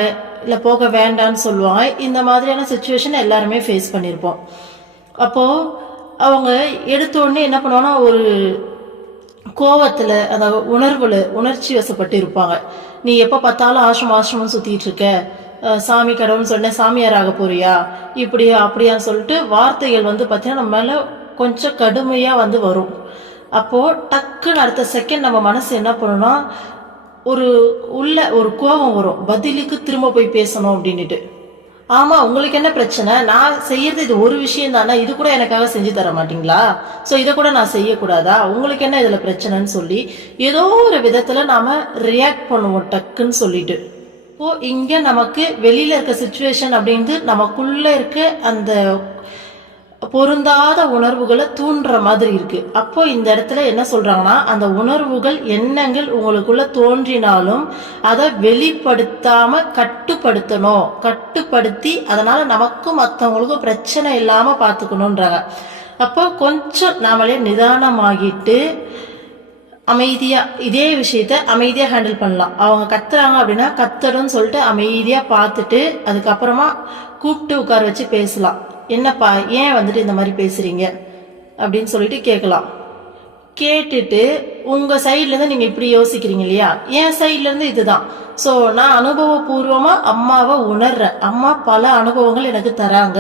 இல்லை போக வேண்டான்னு சொல்லுவாங்க. இந்த மாதிரியான சுச்சுவேஷன் எல்லாருமே ஃபேஸ் பண்ணியிருப்போம். அப்போது அவங்க எடுத்தோடனே என்ன பண்ணுவாங்கன்னா ஒரு கோவத்தில் அந்த உணர்ச்சி வசப்பட்டு இருப்பாங்க. நீ எப்போ பார்த்தாலும் ஆசிரமம் சுற்றிட்டு இருக்க, சாமி கடவுள்னு சொன்னேன் சாமியார் ஆக போறியா, இப்படியா அப்படியான்னு சொல்லிட்டு வார்த்தைகள் வந்து பார்த்தீங்கன்னா நம்ம மேலே கொஞ்சம் கடுமையாக வந்து வரும். அப்போது டக்குன்னு அடுத்த செகண்ட் நம்ம மனசு என்ன பண்ணணும்னா ஒரு கோபம் வரும், பதிலுக்கு திரும்ப போய் பேசணும் அப்படின்ட்டு. ஆமாம் உங்களுக்கு என்ன பிரச்சனை, நான் செய்யறது இது ஒரு விஷயம் தானே, இது கூட எனக்காக செஞ்சு தர மாட்டீங்களா, ஸோ இதை கூட நான் செய்யக்கூடாதா, உங்களுக்கு என்ன இதில் பிரச்சனைன்னு சொல்லி ஏதோ ஒரு விதத்தில் நாம் ரியாக்ட் பண்ணுவோம் டக்குன்னு சொல்லிட்டு. இப்போ இங்கே நமக்கு வெளியில் இருக்க சுச்சுவேஷன் அப்படின்ட்டு நமக்குள்ளே இருக்க அந்த பொருந்தாத உணர்வுகளை தூண்டுற மாதிரி இருக்கு. அப்போ இந்த இடத்துல என்ன சொல்றாங்கன்னா, அந்த உணர்வுகள் எண்ணங்கள் உங்களுக்குள்ள தோன்றினாலும் அதை வெளிப்படுத்தாம கட்டுப்படுத்தணும், கட்டுப்படுத்தி அதனால நமக்கும் மற்றவங்களுக்கும் பிரச்சனை இல்லாம பார்த்துக்கணுன்றாங்க. அப்போ கொஞ்சம் நாமளே நிதானமாகிட்டு அமைதியா இதே விஷயத்த அமைதியா ஹேண்டில் பண்ணலாம். அவங்க கத்துறாங்க அப்படின்னா கத்துறன்னு சொல்லிட்டு அமைதியா பார்த்துட்டு அதுக்கப்புறமா கூப்பிட்டு உட்கார வச்சு பேசலாம். என்னப்பா ஏன் வந்துட்டு இந்த மாதிரி பேசுறீங்க அப்படின்னு சொல்லிட்டு கேட்கலாம். கேட்டுட்டு உங்க சைட்ல இருந்து நீங்க இப்படி யோசிக்கிறீங்க இல்லையா, என் சைட்ல இருந்து இதுதான். ஸோ நான் அனுபவபூர்வமா அம்மாவை உணர்றேன். அம்மா பல அனுபவங்கள் எனக்கு தராங்க.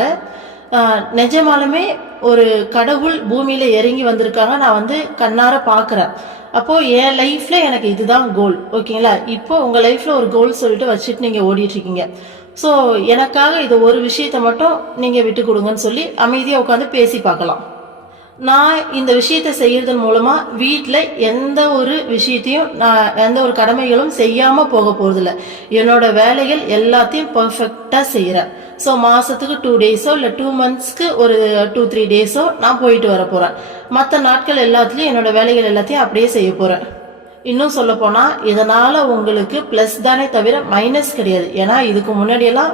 நிஜமாலுமே ஒரு கடவுள் பூமியில இறங்கி வந்திருக்காங்க, நான் வந்து கண்ணார பாக்குறேன். அப்போ என் லைஃப்ல எனக்கு இதுதான் கோல், ஓகேங்களா? இப்போ உங்க லைஃப்ல ஒரு கோல் சொல்லிட்டு வச்சுட்டு நீங்க ஓடிட்டு இருக்கீங்க. ஸோ எனக்காக இது ஒரு விஷயத்த மட்டும் நீங்கள் விட்டு கொடுங்கன்னு சொல்லி அமைதியாக உட்காந்து பேசி பார்க்கலாம். நான் இந்த விஷயத்த செய்யறதன் மூலமாக வீட்டில் எந்த ஒரு விஷயத்தையும் நான் எந்த ஒரு கடமைகளும் செய்யாமல் போக போகிறதில்ல. என்னோட வேலைகள் எல்லாத்தையும் பர்ஃபெக்டாக செய்கிறேன். ஸோ மாதத்துக்கு 2 டேஸோ இல்லை 2 மந்த்ஸ்க்கு ஒரு 2-3 டேஸோ நான் போயிட்டு வர போகிறேன். மற்ற நாட்கள் எல்லாத்துலேயும் என்னோட வேலைகள் எல்லாத்தையும் அப்படியே செய்ய போகிறேன். இன்னும் சொல்ல போனா இதனால உங்களுக்கு பிளஸ் தானே தவிர மைனஸ் கிடையாது. ஏன்னா இதுக்கு முன்னாடியெல்லாம்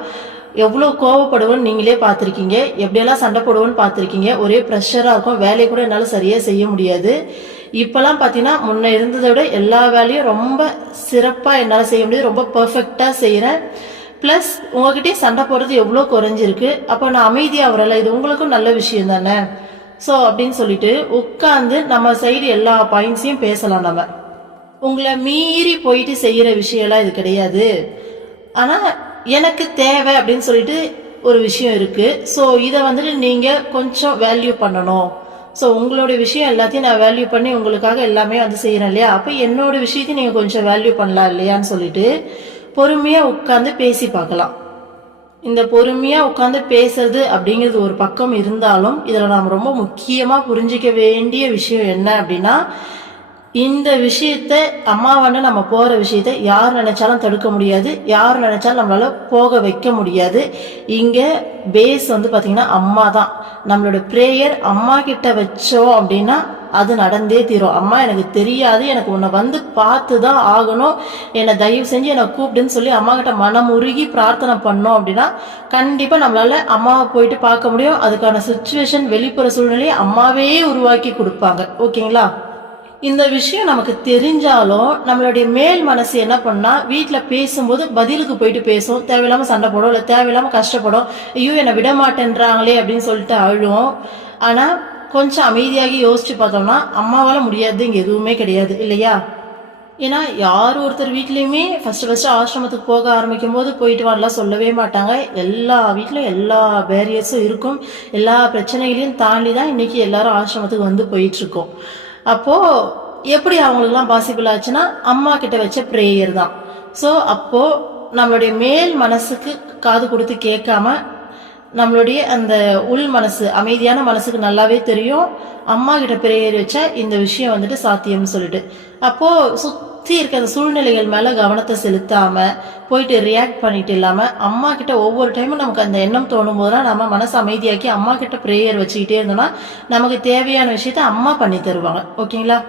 எவ்வளோ கோவப்படுவோன்னு நீங்களே பார்த்துருக்கீங்க, எப்படியெல்லாம் சண்டை போடுவோன்னு பார்த்துருக்கீங்க. ஒரே ப்ரெஷராக இருக்கும், வேலையை கூட என்னால் சரியாக செய்ய முடியாது. இப்போல்லாம் பார்த்தீங்கன்னா முன்ன இருந்ததை விட எல்லா வேலையும் ரொம்ப சிறப்பாக என்னால் செய்ய முடியாது, ரொம்ப பர்ஃபெக்டாக செய்கிறேன். ப்ளஸ் உங்ககிட்டயே சண்டை போடுறது எவ்வளோ குறைஞ்சிருக்கு. அப்போ நான் அமைதியாக வரல, இது உங்களுக்கும் நல்ல விஷயம் தானே. ஸோ அப்படின்னு சொல்லிட்டு உட்காந்து நம்ம சைடு எல்லா பாயிண்ட்ஸையும் பேசலாம். நம்ம உங்களை மீறி போயிட்டு செய்கிற விஷயம்லாம் இது கிடையாது. ஆனால் எனக்கு தேவை அப்படின்னு சொல்லிட்டு ஒரு விஷயம் இருக்குது. ஸோ இதை வந்துட்டு நீங்கள் கொஞ்சம் வேல்யூ பண்ணணும். ஸோ உங்களோட விஷயம் எல்லாத்தையும் நான் வேல்யூ பண்ணி உங்களுக்காக எல்லாமே வந்து செய்கிறேன் இல்லையா, அப்போ என்னோட விஷயத்தையும் நீங்கள் கொஞ்சம் வேல்யூ பண்ணலாம் இல்லையான்னு சொல்லிட்டு பொறுமையாக உட்காந்து பேசி பார்க்கலாம். இந்த பொறுமையாக உட்காந்து பேசுறது அப்படிங்கிறது ஒரு பக்கம் இருந்தாலும் இதில் நாம் ரொம்ப முக்கியமாக புரிஞ்சிக்க வேண்டிய விஷயம் என்ன அப்படின்னா, இந்த விஷயத்த அம்மாவான நம்ம போகிற விஷயத்த யார் நினைச்சாலும் தடுக்க முடியாது, யார் நினைச்சாலும் நம்மளால போக வைக்க முடியாது. இங்கே பேஸ் வந்து பார்த்தீங்கன்னா அம்மா தான். நம்மளோட ப்ரேயர் அம்மா கிட்ட வச்சோம் அப்படின்னா அது நடந்தே தீரும். அம்மா எனக்கு தெரியாது, எனக்கு உன்னை வந்து பார்த்து தான் ஆகணும், என்னை தயவு செஞ்சு என்னை கூப்பிடுன்னு சொல்லி அம்மா கிட்ட மனமுருகி பிரார்த்தனை பண்ணோம் அப்படின்னா கண்டிப்பாக நம்மளால அம்மாவை போயிட்டு பார்க்க முடியும். அதுக்கான சுச்சுவேஷன் வெளிப்புற சூழ்நிலையை அம்மாவே உருவாக்கி கொடுப்பாங்க, ஓகேங்களா? இந்த விஷயம் நமக்கு தெரிஞ்சாலும் நம்மளுடைய மேல் மனசு என்ன பண்ணா வீட்டில் பேசும்போது பதிலுக்கு போயிட்டு பேசும், தேவையில்லாம சண்டை போடும், இல்லை தேவையில்லாம கஷ்டப்படும், ஐயோ என்னை விட மாட்டேன்றாங்களே அப்படின்னு சொல்லிட்டு அழுவோம். ஆனால் கொஞ்சம் அமைதியாகி யோசிச்சு பார்த்தோம்னா அம்மாவால முடியாது இங்க எதுவுமே கிடையாது இல்லையா? ஏன்னா யார் ஒருத்தர் வீட்லயுமே ஃபர்ஸ்ட் ஆசிரமத்துக்கு போக ஆரம்பிக்கும் போது போயிட்டு வரலாம் சொல்லவே மாட்டாங்க. எல்லா வீட்லயும் எல்லா பேரியர்ஸும் இருக்கும். எல்லா பிரச்சனைகளையும் தாண்டி தான் இன்னைக்கு எல்லாரும் ஆசிரமத்துக்கு வந்து போயிட்டு இருக்கோம். அப்போ எப்படி அவங்களுக்குலாம் பாசிபிள் ஆச்சுன்னா அம்மா கிட்ட வச்ச ப்ரேயர் தான். ஸோ அப்போ நம்மளுடைய மேல் மனசுக்கு காது கொடுத்து கேட்காம நம்மளுடைய அந்த உள் மனசு, அமைதியான மனசுக்கு நல்லாவே தெரியும் அம்மா கிட்ட பிரேயர் வச்சா இந்த விஷயம் வந்துட்டு சாத்தியம்னு சொல்லிட்டு. அப்போ சுத்தி இருக்க அந்த சூழ்நிலைகள் மேல கவனத்தை செலுத்தாம போயிட்டு ரியாக்ட் பண்ணிட்டு இல்லாம அம்மா கிட்ட ஒவ்வொரு டைமும் நமக்கு அந்த எண்ணம் தோணும் போதுதான் நம்ம மனசு அமைதியாக்கி அம்மா கிட்ட பிரேயர் வச்சுக்கிட்டே இருந்தோம்னா நமக்கு தேவையான விஷயத்த அம்மா பண்ணி தருவாங்க. ஓகேங்களா?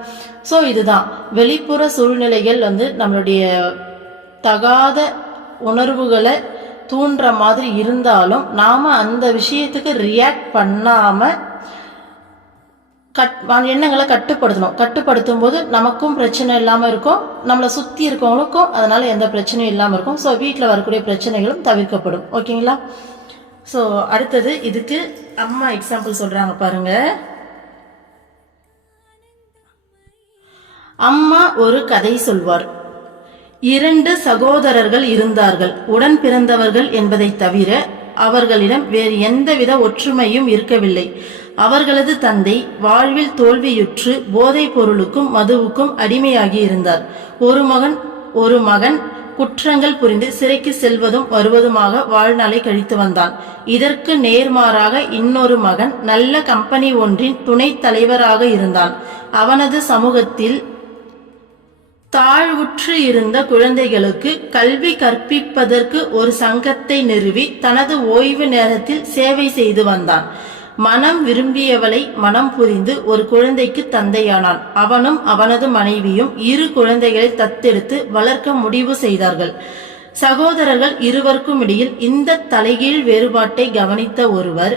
ஸோ இதுதான் வெளிப்புற சூழ்நிலைகள் வந்து நம்மளுடைய தகாத உணர்வுகளை தூண்டுற மாதிரி இருந்தாலும் நாம அந்த விஷயத்துக்கு ரியாக்ட் பண்ணாம எண்ணங்களை கட்டுப்படுத்தணும். கட்டுப்படுத்தும் போது நமக்கும் பிரச்சனை இல்லாம இருக்கும், நம்மளை சுத்தி இருக்கவங்களுக்கும் அதனால எந்த பிரச்சனையும் இல்லாம இருக்கும். ஸோ வீட்டில் வரக்கூடிய பிரச்சனைகளும் தவிர்க்கப்படும். ஓகேங்களா? ஸோ அடுத்தது இதுக்கு அம்மா எக்ஸாம்பிள் சொல்றாங்க பாருங்க. அம்மா ஒரு கதை சொல்வார். 2 சகோதரர்கள் இருந்தார்கள். உடன் பிறந்தவர்கள் என்பதை தவிர அவர்களிடம் வேறு எந்தவித ஒற்றுமையும் இருக்கவில்லை. அவர்களது தந்தை வாழ்வில் தோல்வியுற்று போதைப் பொருளுக்கும் மதுவுக்கும் அடிமையாகி இருந்தார். ஒரு மகன் குற்றங்கள் புரிந்து சிறைக்கு செல்வதும் வருவதுமாக வாழ்நாளை கழித்து வந்தான். இதற்கு நேர்மாறாக இன்னொரு மகன் நல்ல கம்பெனி ஒன்றின் துணைத் தலைவராக இருந்தான். அவனது சமூகத்தில் தாழ்வுற்று இருந்த குழந்தைகளுக்கு கல்வி கற்பிப்பதற்கு ஒரு சங்கத்தை நிறுவி தனது ஓய்வு நேரத்தில் சேவை செய்து வந்தான். மனம் விரும்பியவளை மனம் புரிந்து ஒரு குழந்தைக்கு தந்தையானான். அவனும் அவனது மனைவியும் 2 குழந்தைகளை தத்தெடுத்து வளர்க்க முடிவு செய்தார்கள். சகோதரர்கள் இருவருக்கும் இடையில் இந்த தலைகீழ் வேறுபாட்டை கவனித்த ஒருவர்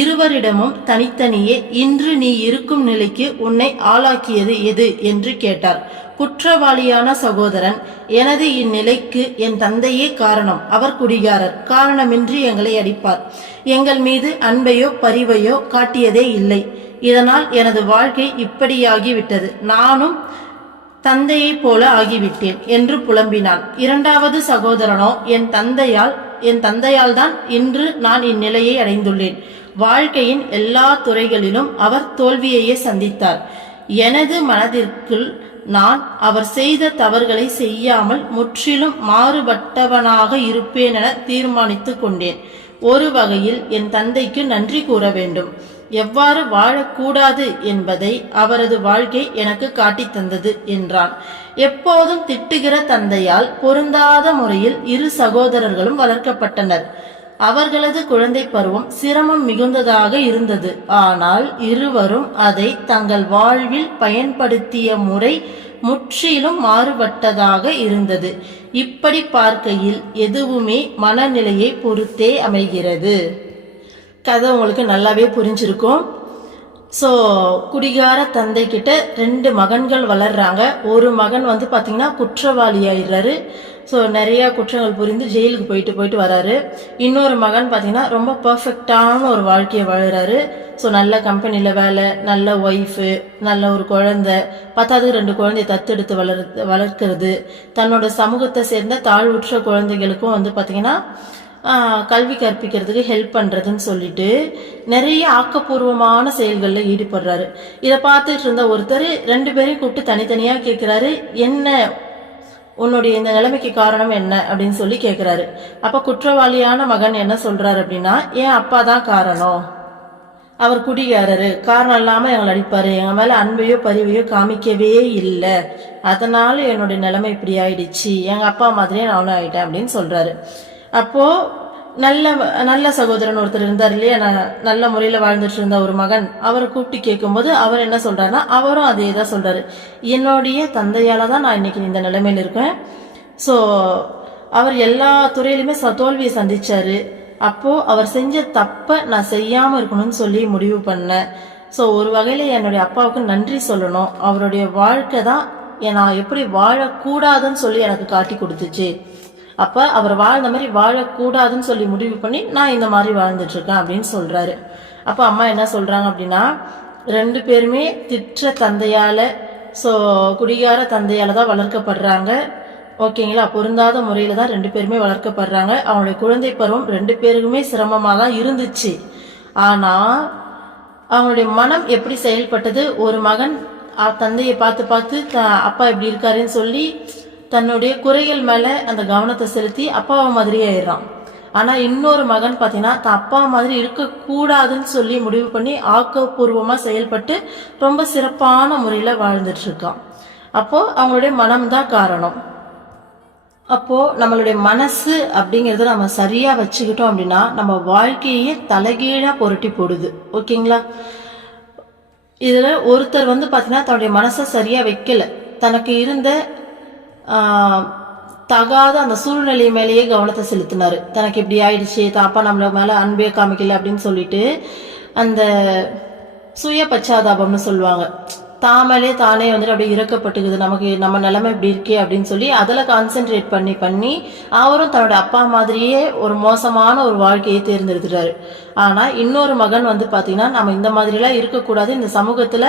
இருவரிடமும் தனித்தனியே இன்று நீ இருக்கும் நிலைக்கு உன்னை ஆளாக்கியது எது என்று கேட்டார். குற்றவாளியான சகோதரன், எனது இந்நிலைக்கு என் தந்தையே காரணம். அவர் குடிகாரர். காரணமின்றி எங்களை அடிப்பார். எங்கள் மீது அன்பையோ பரிவையோ காட்டியதே இல்லை. இதனால் எனது வாழ்க்கை இப்படியாகிவிட்டது. நானும் தந்தையை போல ஆகிவிட்டேன் என்று புலம்பினான். 2வது சகோதரனோ, என் தந்தையால் தான் இன்று நான் இந்நிலையை அடைந்துள்ளேன். வாழ்க்கையின் எல்லா துறைகளிலும் அவர் தோல்வியையே சந்தித்தார். எனது மனதிற்குள் நான் அவர் செய்த தவறுகளை செய்யாமல் முற்றிலும் மாறுபட்டவனாக இருப்பேன் என தீர்மானித்து கொண்டேன். ஒரு வகையில் என் தந்தைக்கு நன்றி கூற வேண்டும். எவ்வாறு வாழக்கூடாது என்பதை அவரது வாழ்க்கை எனக்கு காட்டி தந்தது என்றான். எப்போதும் திட்டுகிற தந்தையால் பொருந்தாத முறையில் 2 சகோதரர்களும் வளர்க்கப்பட்டனர். அவர்களது குழந்தை பருவம் சிரமம் மிகுந்ததாக இருந்தது. ஆனால் இருவரும் அதை தங்கள் வாழ்வில் பயன்படுத்திய முறை முற்றிலும் மாறுபட்டதாக இருந்தது. இப்படி பார்க்கையில் எதுவுமே மனநிலையை பொறுத்தே அமைகிறது. கதை உங்களுக்கு நல்லாவே புரிஞ்சிருக்கும். ஸோ குடிகார தந்தை கிட்ட 2 மகன்கள் வளர்றாங்க. ஒரு மகன் வந்து பார்த்தீங்கன்னா குற்றவாளி ஆயிடுறாரு. ஸோ நிறையா குற்றங்கள் புரிந்து ஜெயிலுக்கு போயிட்டு வராரு. இன்னொரு மகன் பார்த்தீங்கன்னா ரொம்ப பர்ஃபெக்டான ஒரு வாழ்க்கையை வாழுறாரு. ஸோ நல்ல கம்பெனியில் வேலை, நல்ல ஒய்ஃபு, நல்ல ஒரு குழந்தை, 10வது 2 குழந்தைய தத்தெடுத்து வளர்க்கிறது, தன்னோட சமூகத்தை சேர்ந்த தாழ்வுற்ற குழந்தைகளுக்கும் வந்து பார்த்தீங்கன்னா கல்வி கற்பிக்கிறதுக்கு ஹெல்ப் பண்ணுறதுன்னு சொல்லிட்டு நிறைய ஆக்கப்பூர்வமான செயல்களில் ஈடுபடுறாரு. இதை பார்த்துட்டு இருந்த ஒருத்தர் 2 பேரையும் கூப்பிட்டு தனித்தனியாக கேட்குறாரு, என்ன உன்னுடைய இந்த நிலைமைக்கு காரணம் என்ன அப்படின்னு சொல்லி கேட்குறாரு. அப்போ குற்றவாளியான மகன் என்ன சொல்றாரு அப்படின்னா, என் அப்பா தான் காரணம், அவர் குடிகாரரு, காரணம் இல்லாமல் எங்களை அடிப்பாரு, எங்கள் மேலே அன்பையோ பரிவையோ காமிக்கவே இல்லை, அதனால என்னுடைய நிலைமை இப்படி ஆயிடுச்சு, எங்கள் அப்பா மாதிரியே நானும் ஆயிட்டேன் அப்படின்னு சொல்றாரு. அப்போ நல்ல சகோதரன் ஒருத்தர் இருந்தார் இல்லையா, நல்ல முறையில் வாழ்ந்துட்டு இருந்த ஒரு மகன், அவரை கூப்பிட்டு கேட்கும்போது அவர் என்ன சொல்றாருன்னா, அவரும் அதே தான் சொல்றாரு, என்னுடைய தந்தையால தான் நான் இன்னைக்கு இந்த நிலைமையில இருக்கேன். ஸோ அவர் எல்லா துறையிலுமே தோல்வியை சந்திச்சாரு. அப்போ அவர் செஞ்ச தப்பை நான் செய்யாம இருக்கணும்னு சொல்லி முடிவு பண்ணேன். ஸோ ஒரு வகையில என்னுடைய அப்பாவுக்கு நன்றி சொல்லணும். அவருடைய வாழ்க்கை தான் நான் எப்படி வாழக்கூடாதுன்னு சொல்லி எனக்கு காட்டி கொடுத்துச்சு. அப்ப அவர் வாழ்ந்த மாதிரி வாழக்கூடாதுன்னு சொல்லி முடிவு பண்ணி நான் இந்த மாதிரி வாழ்ந்துட்டு இருக்கேன் அப்படின்னு சொல்றாரு. அப்ப அம்மா என்ன சொல்றாங்க அப்படின்னா, 2 பேருமே திற்ற தந்தையால், ஸோ குடிகார தந்தையால் தான் வளர்க்கப்படுறாங்க. ஓகேங்களா? பொருந்தாத முறையில் தான் 2 பேருமே வளர்க்கப்படுறாங்க. அவனுடைய குழந்தை பருவம் 2 பேருக்குமே சிரமமாக தான் இருந்துச்சு. ஆனால் அவனுடைய மனம் எப்படி செயல்பட்டது? ஒரு மகன் தந்தையை பார்த்து பார்த்து அப்பா இப்படி இருக்காருன்னு சொல்லி தன்னுடைய குறைகள் மேலே அந்த கவனத்தை செலுத்தி அப்பாவை மாதிரியே ஆயிடுறான். ஆனால் இன்னொரு மகன் பார்த்தீங்கன்னா தான் அப்பா மாதிரி இருக்கக்கூடாதுன்னு சொல்லி முடிவு பண்ணி ஆக்கப்பூர்வமாக செயல்பட்டு ரொம்ப சிறப்பான முறையில் வாழ்ந்துட்டு இருக்கான். அப்போது அவங்களுடைய மனம்தான் காரணம். அப்போது நம்மளுடைய மனசு அப்படிங்கிறத நம்ம சரியாக வச்சுக்கிட்டோம் அப்படின்னா நம்ம வாழ்க்கையே தலைகீழாக புரட்டி போடுது. ஓகேங்களா? இதில் ஒருத்தர் பார்த்தீங்கன்னா தன்னுடைய மனசை சரியாக வைக்கல, தனக்கு இருந்த தகாத அந்த சூழ்நிலை மேலேயே கவனத்தை செலுத்தினாரு. தனக்கு இப்படி ஆயிடுச்சு, தாப்பா நம்மள மேலே அன்பே காமிக்கல அப்படின்னு சொல்லிட்டு அந்த சுய பச்சாதாபம்னு சொல்லுவாங்க, தாமலே தானே அப்படியே இறக்கப்பட்டுக்குது, நமக்கு நம்ம நிலைமை இப்படி இருக்கே அப்படின்னு சொல்லி அதில் கான்சென்ட்ரேட் பண்ணி அவரும் தன்னோட அப்பா மாதிரியே ஒரு மோசமான ஒரு வாழ்க்கையை தேர்ந்தெடுத்துட்டாரு. ஆனால் இன்னொரு மகன் பார்த்தீங்கன்னா நம்ம இந்த மாதிரிலாம் இருக்கக்கூடாது, இந்த சமூகத்தில்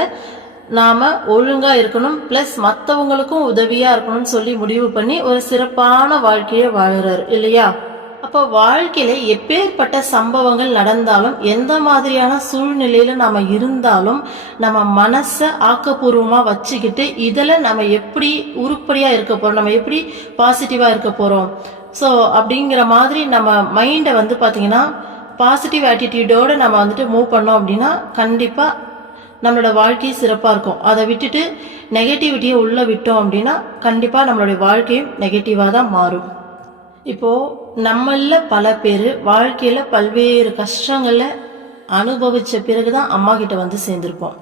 நாம் ஒழுங்காக இருக்கணும், ப்ளஸ் மற்றவங்களுக்கும் உதவியாக இருக்கணும்னு சொல்லி முடிவு பண்ணி ஒரு சிறப்பான வாழ்க்கையை வாழ்கிறார் இல்லையா? அப்போ வாழ்க்கையில எப்பேற்பட்ட சம்பவங்கள் நடந்தாலும், எந்த மாதிரியான சூழ்நிலையில நாம இருந்தாலும் நம்ம மனசை ஆக்கப்பூர்வமாக வச்சுக்கிட்டு இதில் நம்ம எப்படி உருப்படியாக இருக்க போகிறோம், நம்ம எப்படி பாசிட்டிவாக இருக்க போகிறோம், ஸோ அப்படிங்கிற மாதிரி நம்ம மைண்டை பார்த்தீங்கன்னா பாசிட்டிவ் ஆட்டிடியூடோடு நம்ம மூவ் பண்ணோம் அப்படின்னா கண்டிப்பாக நம்மளோட வாழ்க்கை சிறப்பாக இருக்கும். அதை விட்டுட்டு நெகட்டிவிட்டியை உள்ளே விட்டோம் அப்படின்னா கண்டிப்பாக நம்மளுடைய வாழ்க்கையும் நெகட்டிவாக தான் மாறும். இப்போது நம்மள பல பேர் வாழ்க்கையில் பல்வேறு கஷ்டங்களை அனுபவித்த பிறகு தான் அம்மா கிட்ட சேர்ந்துருப்போம்.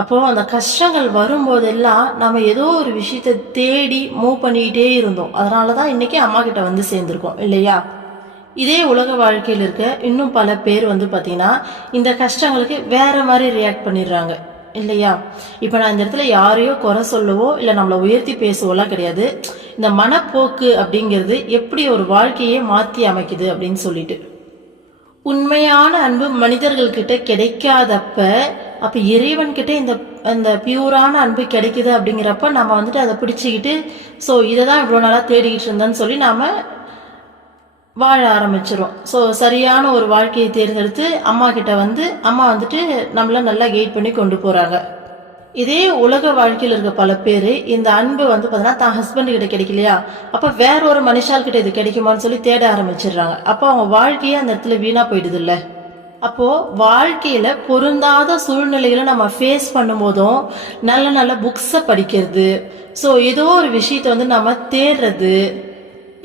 அப்போது அந்த கஷ்டங்கள் வரும்போதெல்லாம் நம்ம ஏதோ ஒரு விஷயத்தை தேடி மூவ் பண்ணிக்கிட்டே இருந்தோம். அதனால தான் இன்றைக்கி அம்மா கிட்ட சேர்ந்துருக்கோம் இல்லையா? இதே உலக வாழ்க்கையில் இருக்க இன்னும் பல பேர் பார்த்தீங்கன்னா இந்த கஷ்டங்களுக்கு வேற மாதிரி ரியாக்ட் பண்ணிடுறாங்க இல்லையா? இப்போ நான் இந்த இடத்துல யாரையோ குறை சொல்லவோ இல்லை நம்மளை உயர்த்தி பேசுவோலாம் கிடையாது. இந்த மனப்போக்கு அப்படிங்கிறது எப்படி ஒரு வாழ்க்கையே மாற்றி அமைக்குது அப்படின்னு சொல்லிட்டு, உண்மையான அன்பு மனிதர்கள்கிட்ட கிடைக்காதப்ப அப்போ இறைவன்கிட்ட இந்த பியூரான அன்பு கிடைக்குது அப்படிங்கிறப்ப நம்ம அதை பிடிச்சிக்கிட்டு ஸோ இதை தான் இவ்வளோ நாளாக தேடிக்கிட்டு இருந்தேன்னு சொல்லி நாம் வாழ ஆரம்பிச்சிடும். ஸோ சரியான ஒரு வாழ்க்கையை தேர்ந்தெடுத்து அம்மா கிட்ட அம்மா நம்மள நல்லா கைட் பண்ணி கொண்டு போகிறாங்க. இதே உலக வாழ்க்கையில் இருக்க பல பேர் இந்த அன்பு பார்த்தீங்கன்னா தான் ஹஸ்பண்ட் கிட்ட கிடைக்கலையா, அப்போ வேற ஒரு மனுஷால் கிட்ட இது கிடைக்குமான்னு சொல்லி தேட ஆரம்பிச்சிடுறாங்க. அப்போ அவங்க வாழ்க்கையே அந்த இடத்துல வீணாக போயிடுது இல்லை? அப்போது வாழ்க்கையில் பொருந்தாத சூழ்நிலைகளை நம்ம ஃபேஸ் பண்ணும்போதும் நல்ல நல்ல புக்ஸை படிக்கிறது, ஸோ ஏதோ ஒரு விஷயத்தை நம்ம தேடுறது.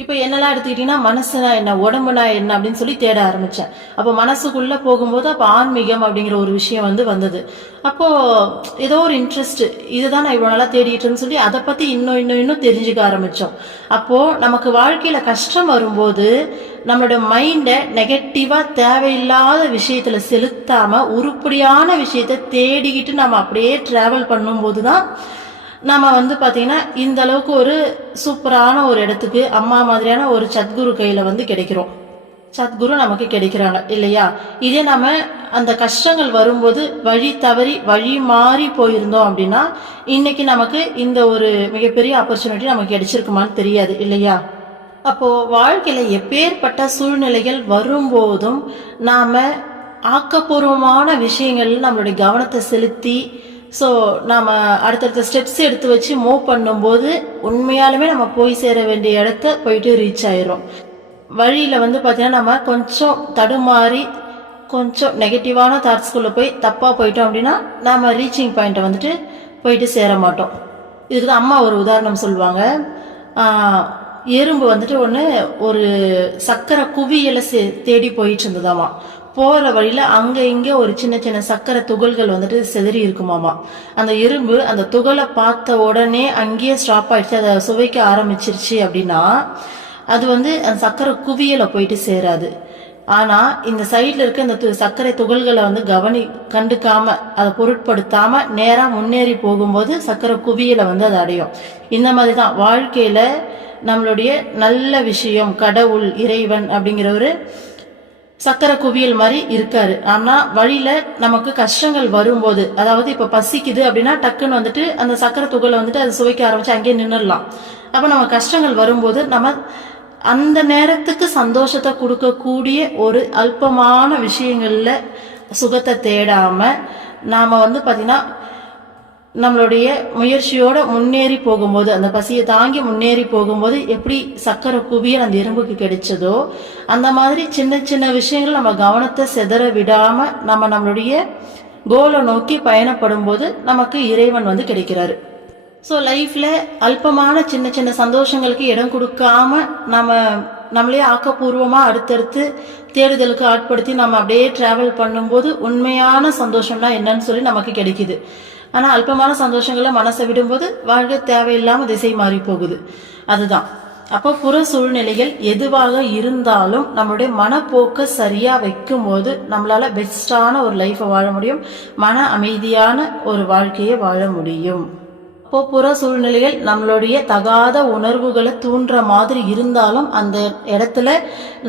இப்போ என்னெல்லாம் எடுத்துக்கிட்டிங்கன்னா மனசுனா என்ன, உடம்புனா என்ன அப்படின்னு சொல்லி தேட ஆரம்பித்தேன். அப்போ மனசுக்குள்ளே போகும்போது அப்போ ஆன்மீகம் அப்படிங்கிற ஒரு விஷயம் வந்தது. அப்போது ஏதோ ஒரு இன்ட்ரெஸ்ட், இதுதான் நான் இவ்வளோ நாளாக தேடிட்டேன்னு சொல்லி அதை பற்றி இன்னும் தெரிஞ்சுக்க ஆரம்பித்தோம். அப்போது நமக்கு வாழ்க்கையில் கஷ்டம் வரும்போது நம்மளோட மைண்டை நெகட்டிவாக தேவையில்லாத விஷயத்தில் செலுத்தாமல் உருப்படியான விஷயத்தை தேடிக்கிட்டு நம்ம அப்படியே ட்ராவல் பண்ணும்போது தான் நம்ம பார்த்தீங்கன்னா இந்த அளவுக்கு ஒரு சூப்பரான ஒரு இடத்துக்கு அம்மா மாதிரியான ஒரு சத்குரு கையில் கிடைக்கிறோம். சத்குரு நமக்கு கிடைக்கிறாங்க இல்லையா? இதே நம்ம அந்த கஷ்டங்கள் வரும்போது வழி தவறி வழி மாறி போயிருந்தோம் அப்படின்னா இன்னைக்கு நமக்கு இந்த ஒரு மிகப்பெரிய ஆப்பர்ச்சுனிட்டி நமக்கு கிடைச்சிருக்குமான்னு தெரியாது இல்லையா? அப்போது வாழ்க்கையில் எப்பேற்பட்ட சூழ்நிலைகள் வரும்போதும் நாம் ஆக்கப்பூர்வமான விஷயங்கள்ல நம்மளுடைய கவனத்தை செலுத்தி ஸோ நாம் அடுத்தடுத்த ஸ்டெப்ஸ் எடுத்து வச்சு மூவ் பண்ணும்போது உண்மையாலுமே நம்ம போய் சேர வேண்டிய இடத்த போயிட்டு ரீச் ஆயிரும். வழியில் பார்த்தீங்கன்னா நம்ம கொஞ்சம் தடுமாறி கொஞ்சம் நெகட்டிவான தாட்ஸ்குள்ளே போய் தப்பாக போயிட்டோம் அப்படின்னா நாம் ரீச்சிங் பாயிண்ட்டை போயிட்டு சேர மாட்டோம். இதுக்கு தான் அம்மா ஒரு உதாரணம் சொல்லுவாங்க. எறும்பு ஒன்று ஒரு சக்கரை குவியலை தேடி போயிட்டு இருந்ததாமா. போகிற வழியில் அங்கே இங்கே ஒரு சின்ன சின்ன சக்கரை துகள்கள் செதறி இருக்குமாமா. அந்த எறும்பு அந்த துகளை பார்த்த உடனே அங்கேயே ஸ்டாப் ஆயிடுச்சு, அதை சுவைக்க ஆரம்பிச்சிருச்சு அப்படின்னா அது அந்த சக்கரை குவியலை போயிட்டு சேராது. ஆனால் இந்த சைடில் இருக்க இந்த சர்க்கரை துகள்களை கண்டுக்காம அதை பொருட்படுத்தாமல் நேராக முன்னேறி போகும்போது சர்க்கரை குவியலை அது அடையும். இந்த மாதிரி தான் வாழ்க்கையில் நம்மளுடைய நல்ல விஷயம், கடவுள், இறைவன் அப்படிங்கிற ஒரு சக்கரை குவியல் மாதிரி இருக்காரு. ஆனா வழியில நமக்கு கஷ்டங்கள் வரும்போது, அதாவது இப்ப பசிக்குது அப்படின்னா டக்குன்னு வந்துட்டு அந்த சக்கரை துகளை வந்துட்டு அதை சுவைக்க ஆரம்பிச்சு அங்கேயே நின்றுடலாம். அப்ப நம்ம கஷ்டங்கள் வரும்போது நம்ம அந்த நேரத்துக்கு சந்தோஷத்தை கொடுக்கக்கூடிய ஒரு அல்பமான விஷயங்கள்ல சுகத்தை தேடாம நாம பாத்தீங்கன்னா நம்மளுடைய முயற்சியோட முன்னேறி போகும்போது, அந்த பசியை தாங்கி முன்னேறி போகும்போது எப்படி சக்கரை குவியல் அந்த எறும்புக்கு கிடைச்சதோ அந்த மாதிரி சின்ன சின்ன விஷயங்கள் நம்ம கவனத்தை செதற விடாம நம்ம நம்மளுடைய கோலை நோக்கி பயணப்படும் போது நமக்கு இறைவன் கிடைக்கிறாரு. ஸோ லைஃப்ல அல்பமான சின்ன சின்ன சந்தோஷங்களுக்கு இடம் கொடுக்காம நம்மளே ஆக்கப்பூர்வமா அடுத்தடுத்து தேடுதலுக்கு ஆட்படுத்தி நம்ம அப்படியே டிராவல் பண்ணும்போது உண்மையான சந்தோஷம்னா என்னன்னு சொல்லி நமக்கு கிடைக்குது. ஆனா அல்பமான சந்தோஷங்களை மனசை விடும்போது வாழ்க்கை தேவையில்லாம திசை மாறி போகுது. அதுதான். அப்போ புற சூழ்நிலைகள் எதுவாக இருந்தாலும் நம்மளுடைய மனப்போக்க சரியா வைக்கும் போது நம்மளால பெஸ்டான ஒரு லைஃபை வாழ முடியும், மன அமைதியான ஒரு வாழ்க்கையை வாழ முடியும். அப்போ புற சூழ்நிலைகள் நம்மளுடைய தகாத உணர்வுகளை தூண்டுற மாதிரி இருந்தாலும் அந்த இடத்துல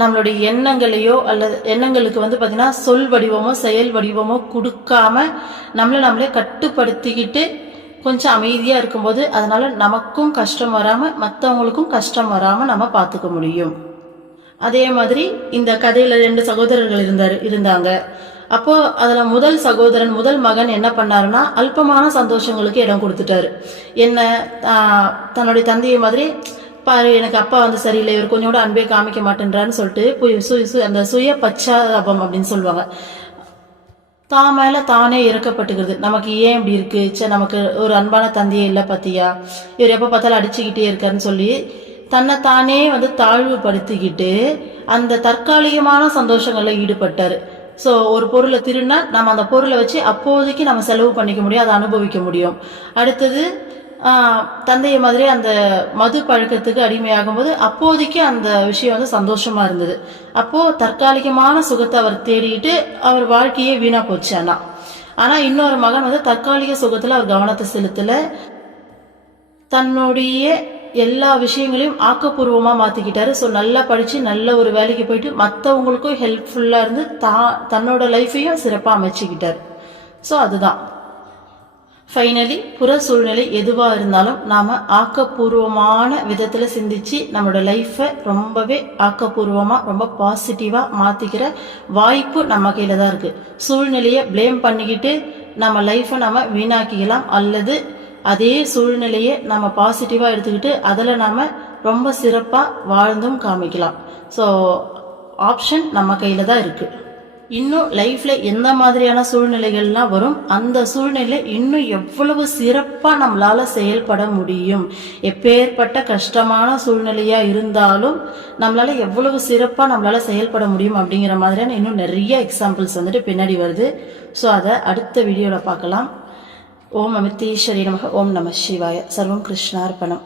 நம்மளுடைய எண்ணங்களையோ அல்லது எண்ணங்களுக்கு பாத்தீங்கன்னா சொல் வடிவமோ செயல் வடிவமோ கொடுக்காம நம்மளே கட்டுப்படுத்திக்கிட்டு கொஞ்சம் அமைதியா இருக்கும்போது அதனால நமக்கும் கஷ்டம் வராம மற்றவங்களுக்கும் கஷ்டம் வராம நம்ம பார்த்துக்க முடியும். அதே மாதிரி இந்த கதையில 2 சகோதரர்கள் இருந்தாங்க. அப்போ அதுல முதல் மகன் என்ன பண்ணாருன்னா அல்பமான சந்தோஷங்களுக்கு இடம் கொடுத்துட்டாரு. என்ன தன்னுடைய தந்தையை மாதிரி பாரு, எனக்கு அப்பா சரியில்லை, இவர் கொஞ்சம் கூட அன்பே காமிக்க மாட்டேன்றான்னு சொல்லிட்டு அந்த சுய பச்சாதாபம் அப்படின்னு சொல்லுவாங்க, தான் மேல தானே இறக்கப்பட்டுக்கிறது. நமக்கு ஏன் இப்படி இருக்கு, நமக்கு ஒரு அன்பான தந்தையே இல்லை பத்தியா, இவர் எப்ப பார்த்தாலும் அடிச்சுக்கிட்டே இருக்காருன்னு சொல்லி தன்னைத்தானே தாழ்வுபடுத்திக்கிட்டு அந்த தற்காலிகமான சந்தோஷங்கள்ல ஈடுபட்டாரு. ஸோ ஒரு பொருளை திருடினா நம்ம அந்த பொருளை வச்சு அப்போதைக்கு நம்ம செலவு பண்ணிக்க முடியும், அதை அனுபவிக்க முடியும். அடுத்தது தந்தைய மாதிரி அந்த மது பழக்கத்துக்கு அடிமையாகும் போது அப்போதைக்கு அந்த விஷயம் சந்தோஷமா இருந்தது. அப்போ தற்காலிகமான சுகத்தை அவர் தேடிட்டு அவர் வாழ்க்கையே வீணா போச்சு. ஆனா இன்னொரு மகன் தற்காலிக சுகத்துல அவர் கவனத்தை செலுத்தல, தன்னுடைய எல்லா விஷயங்களையும் ஆக்கப்பூர்வமா மாத்திக்கிட்டாரு. ஸோ நல்லா படிச்சு நல்ல ஒரு வேலைக்கு போயிட்டு மற்றவங்களுக்கும் ஹெல்ப்ஃபுல்லா இருந்து தன்னோட லைஃபையும் சிறப்பா அமைச்சுக்கிட்டாரு. ஸோ அதுதான் ஃபைனலி புற சூழ்நிலை எதுவா இருந்தாலும் நாம ஆக்கப்பூர்வமான விதத்துல சிந்திச்சு நம்மளோட லைஃபை ரொம்பவே ஆக்கப்பூர்வமா ரொம்ப பாசிட்டிவா மாத்திக்கிற வாய்ப்பு நம்ம கையில தான் இருக்கு. சூழ்நிலையை பிளேம் பண்ணிக்கிட்டு நம்ம லைஃபை நம்ம வீணாக்கிக்கலாம், அல்லது அதே சூழ்நிலையை நம்ம பாசிட்டிவா எடுத்துக்கிட்டு அதில் நாம ரொம்ப சிறப்பா வாழ்ந்தும் காமிக்கலாம். ஸோ ஆப்ஷன் நம்ம கையில தான் இருக்கு. இன்னும் லைஃப்ல எந்த மாதிரியான சூழ்நிலைகள்லாம் வரும், அந்த சூழ்நிலை இன்னும் எவ்வளவு சிறப்பா நம்மளால செயல்பட முடியும், எப்பேற்பட்ட கஷ்டமான சூழ்நிலையா இருந்தாலும் நம்மளால எவ்வளவு சிறப்பா நம்மளால செயல்பட முடியும் அப்படிங்கிற மாதிரியான இன்னும் நிறைய எக்ஸாம்பிள்ஸ் பின்னாடி வருது. ஸோ அதை அடுத்த வீடியோல பார்க்கலாம். ஓம் அமிர்தீஸ்வரி நமக. ஓம் நம சிவாய. சர்வம் கிருஷ்ணார்ப்பணம்.